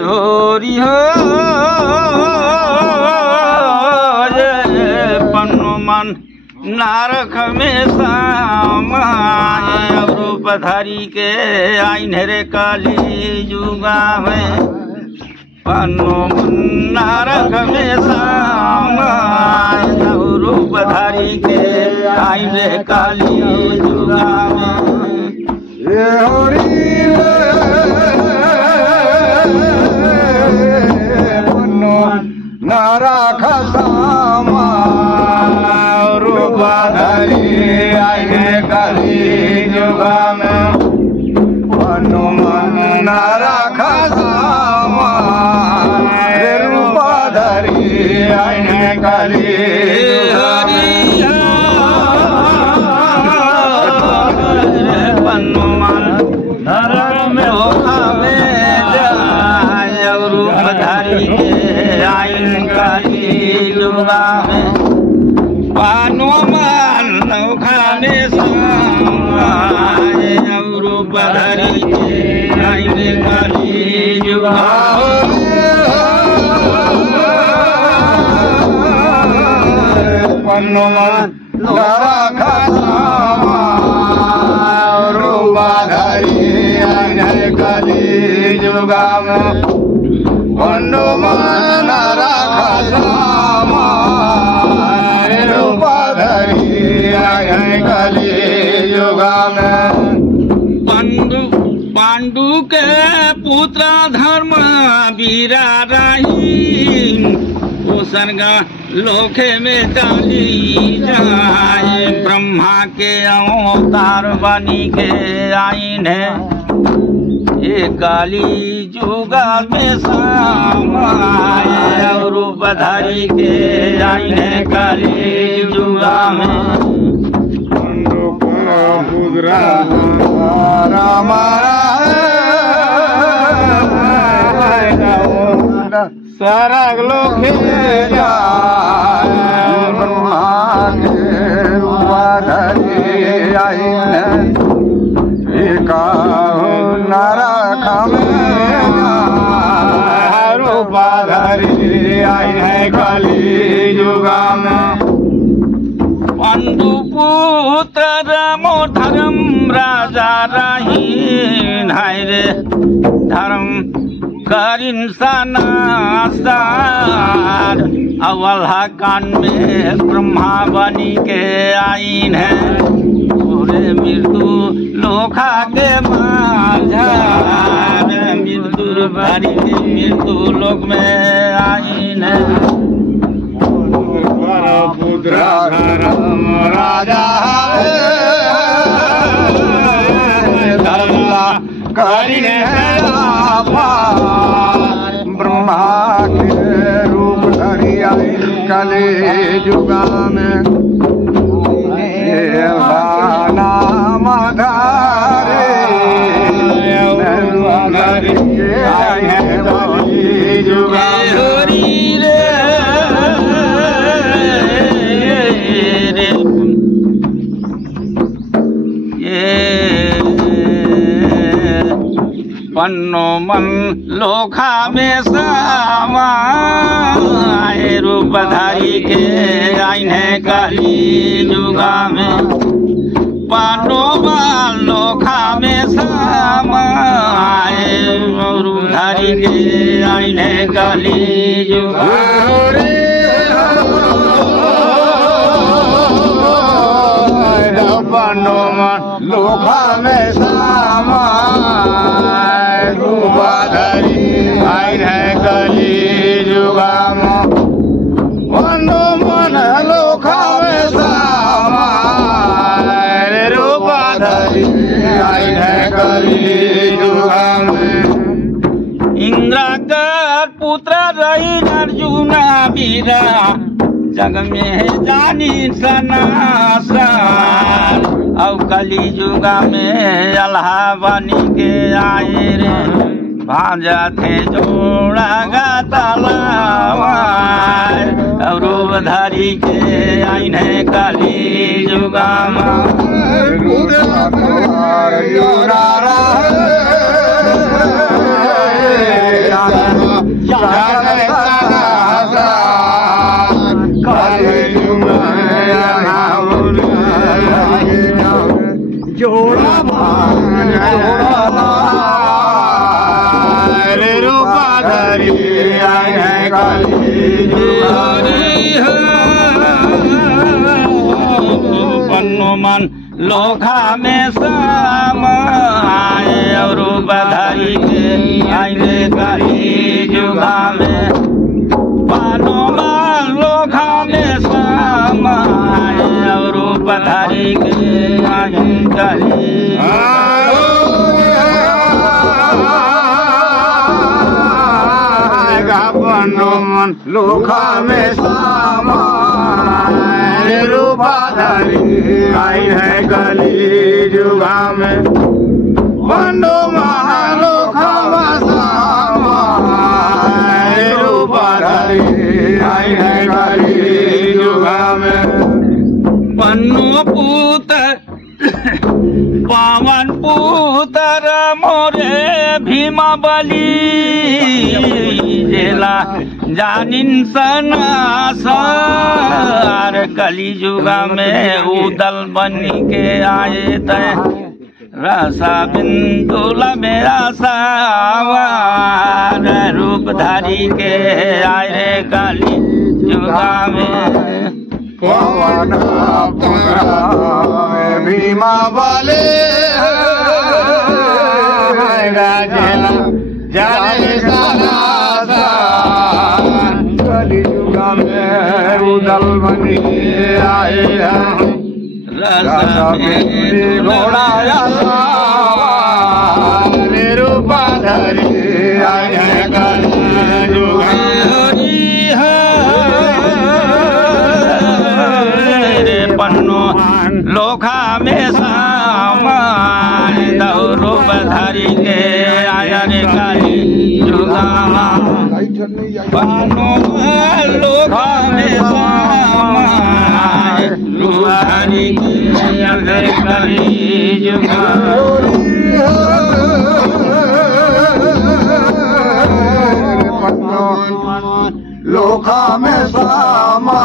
होरी हो पन्नो मन नारक में सामाय रूपधारी के आइन रे काली जुगा में पन्नो मन नारक में सामाय रूपधारी के आइन रे काली जुगा में नारक सामा रूपधारी आए काली जुगा में हनुमान नारक सामा रूपधारी आए काली रूपधारी के आइन काली जुगा में पानो मन नौखाने समाए रूपधारी के आइन काली जुगा पन्नो मन नारक सामा रूपधारी आए काली जुगा में हनुमान नारक सामा रूपधारी आए काली जुगा में पांडु के पुत्र धर्म वीरा रही उसनगा लोके में डाली जाए ब्रह्मा के अवतार बनी के आइन है ये काली जुगा में समाए रूपधारी के आइन है काली जुगा में राम सरग लोके ब्रह्मा के रूपधारी आइन नारक में रूपधारी आई है काली जुगा में पांडु पुत्र रामो धर्म राजा रही नाय रे धर्म कर इंसान आसार अवल्हा कान में ब्रह्मा बनी के आइन है पूरे मृत्यु लोखा के माझार मृत्यु भारी मृत्यु लोक में आइन है राजा करिए ब्रह्मा के रूप धरी आई काली जुगा में नाम धारे आई है काली जुगा पन्नो मन लोखा में समाए रूपधारी के आइन है काली जुगा में पन्नो मन लोखा में समाए रूपधारी के आइन है काली जुगा पन्नो मन लोखा में समाए रूपधारी आइन है काली जुगा में पन्नो मन लोखा में समाए रूपधारी आइन है काली जुगा में इंद्राकर पुत्र रही अर्जुना वीरा जग में जानी सनासन अब कली जुगा में अल्लाह बनी के आए रे भांजा थे जोड़ा गा तलावार और रूपधारी के आइन है काली जुगा में कली जुग पन्नो मन लोखा में सम आए और बधाई के आए कली जुगा में पन्नो मन लोखा में सम आए और बधाई के आए कली पन्नो मन लोखा में समाए रूपाधारी आई है कली जुगा में पन्नो मन लोखा में समाए रूपाधारी आई है कली जुगा में पन्नो पुत्र पावन पुत्र मोरे भीमा बली जेला जानिन सनासर कली जुगा में उदल बन के आए तय रसा बिंदुल मेरा सावार रूपधारी के आए कली जुगा में पवन भीमा बले गाजेला जाने कली जुगा में उदल बनी आए घोड़ा रूपाधरी आए हैं कली जुगा पन्नो लोखा में सामान दौरो बधारी के आया रे काली जुगा पन्नो लोखा में सामान बधारी के आया रे काली जुगा लोखा में सामान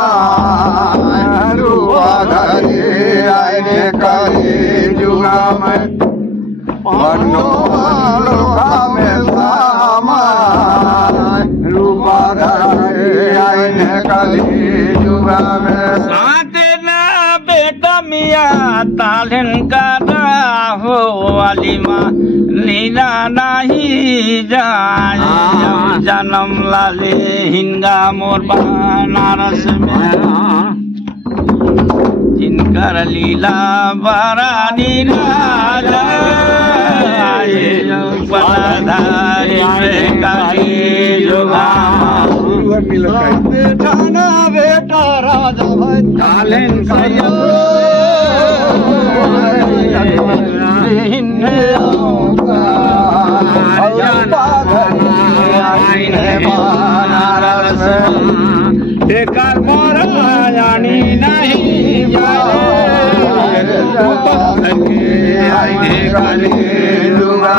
रूपाधरी आए कली जुगा में पन्नो लोखा में सामान रूपाधरी आए कली जुगा में साथे ना बेटा मिया तालन का हो वाली माँ लीला नहीं जाए जन्म लाले हिंगा मोर बनारस में जिनकर लीला बड़ा निराधारी में काली जुगा बेटा बेटा राजा तालन एकर मोरानी नहीं कली जुगा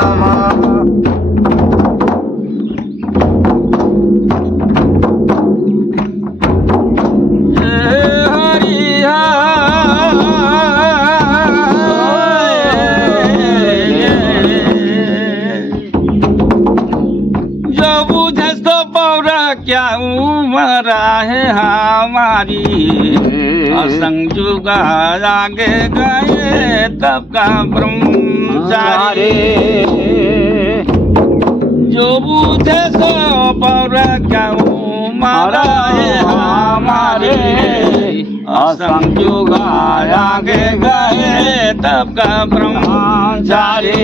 क्या उम्र है हमारी असंग जुगा आगे गए तब का ब्रह्मचारी जो बूझे सो पौर क्या उम्र है हमारे असंग जुगा आगे गए तब का ब्रह्मचारी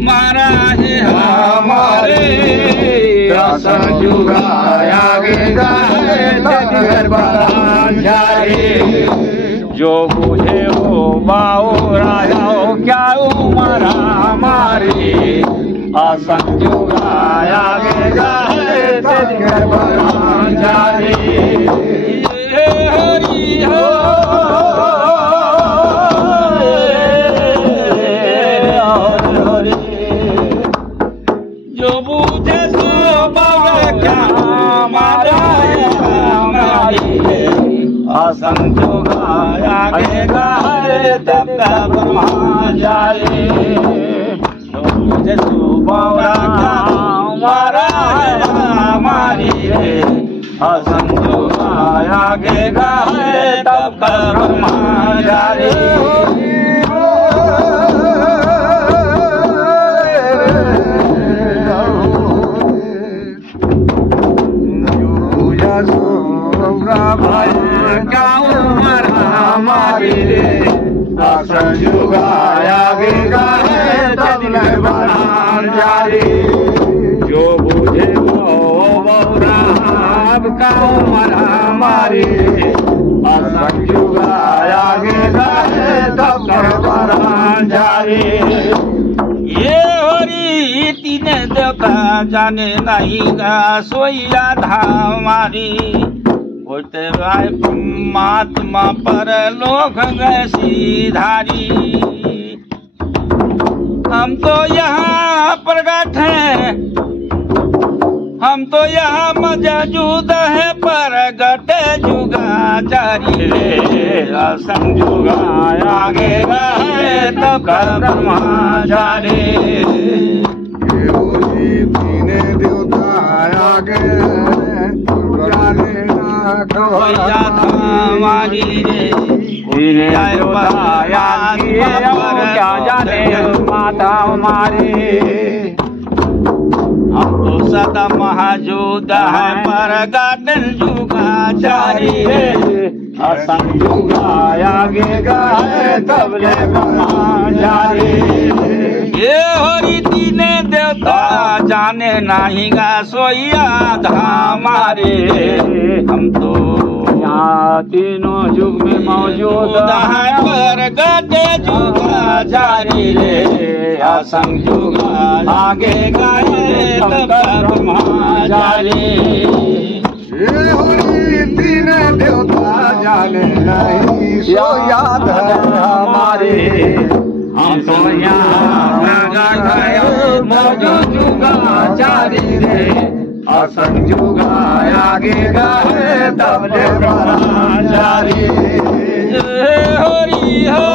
मारा है हमारे जुगा आगे जो बुझे हो बाओ राजा हो क्या उमर हमारी आसन जुगा आगे गाए हरी हो जो बूझे सो क्या हमारा हमारी असंख्य आगे गाए तब का ब्रह्मचारी मुझे सुबह क्या हमारा हमारी असंख्य आगे गाए तब का ब्रह्मचारी जो बुझे वो राम का उमर हमारी असंयुग आगे गाए तब कर जारी ये हरी तीन देवता जाने नहीं गा सोया धामारी होते भाई परमात्मा पर लोक गए सीधारी हम तो यहाँ प्रगट हैं हम तो यहाँ मौजूद है प्रगट जुगाचारी संयुग आगे गए तो ब्रह्मचारी देवता आगे हमारी क्या जाने माता हमारी हम तो सदा महाजूद है पर गार्डन जुगाचारी असंयुग आगे गाए तब ले ब्रह्मचारी ये हरि तीने देवता जाने नहीं गा सोया धामारे हम तो यहाँ तीनों युग में मौजूद है पर गटे जुगा जारी रे असंयुग आगे गाए तब ब्रह्मचारी तीन देवता जाने नहीं सो याद है हमारे हम तो यहाँ मौजूद जुगाचारी रे असंयुग आगे गाए तब ले ब्रह्मचारी हरि हो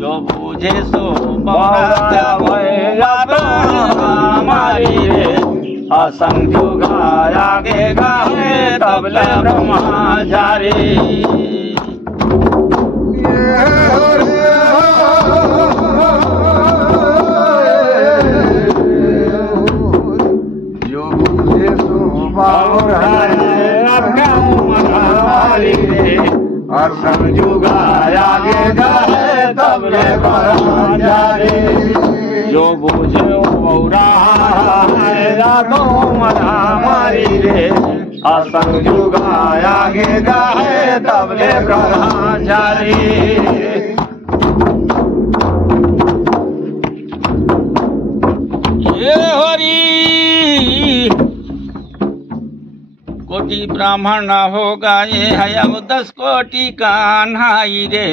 जो बुझे सो हमारी असंयुग आगे गाए तब ले ब्रह्मचारी और संयुग आगे गाए तब ले ब्रह्मचारी जो बुझे हमारी रे असंयुग आगे गाए तब ले ब्रह्मचारी ये हरि कोटि ब्राह्मण हो गए है अब 10 कोटि कान्हाई रे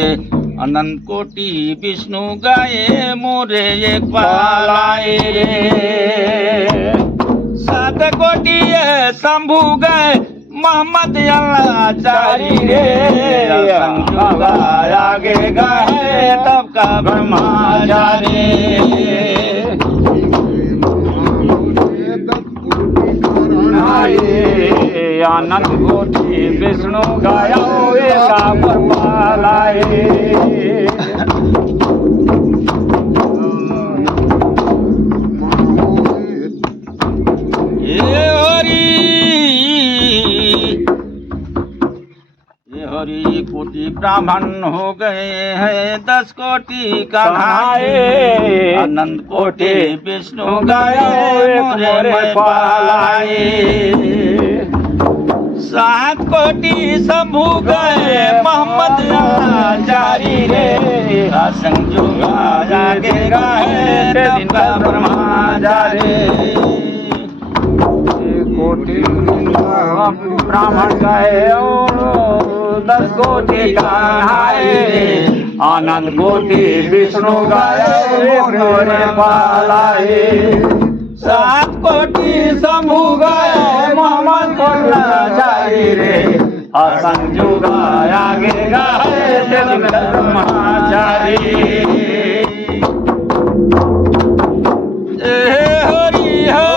अनंत कोटि विष्णु गाए मोरे एक पालाए रे 7 कोटि शंभु गए मोहम्मद अल्लाह चारी रे संयुग आगे गाए तब का ब्रह्मचारी आनंद कोटि विष्णु गाया ऐसा परमालाए ये हरि कोटि ब्राह्मण हो गए हैं 10 कोटि कन्हाए अनंत कोटि विष्णु गाए मोरे पालाए 7 कोटि शंभु गए मोहम्मद चारी रे संयुग आगे गाए तब का ब्रह्मचारी कोटि ब्राह्मण गए 10 कोटि कहाए आनंद कोटि विष्णु गए मोरे पालाए 7 कोटि शंभु गए मोहम्मद को जाए रे असंजु आगे गए ब्रह्मचारी हरि हो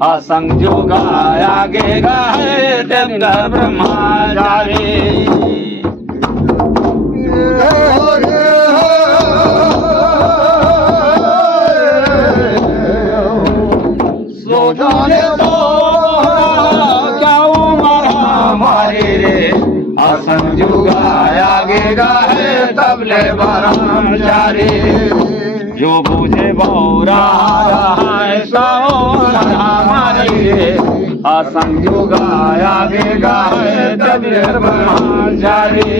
असंजोग आगे गए ब्रह्मचारी सो जाने दो जाओ हमारे रे असंजोग आगे गए तबले ब्रह्मचारी जो बुझे बौरा असंजोग आगे गाए तबले ब्रह्मचारी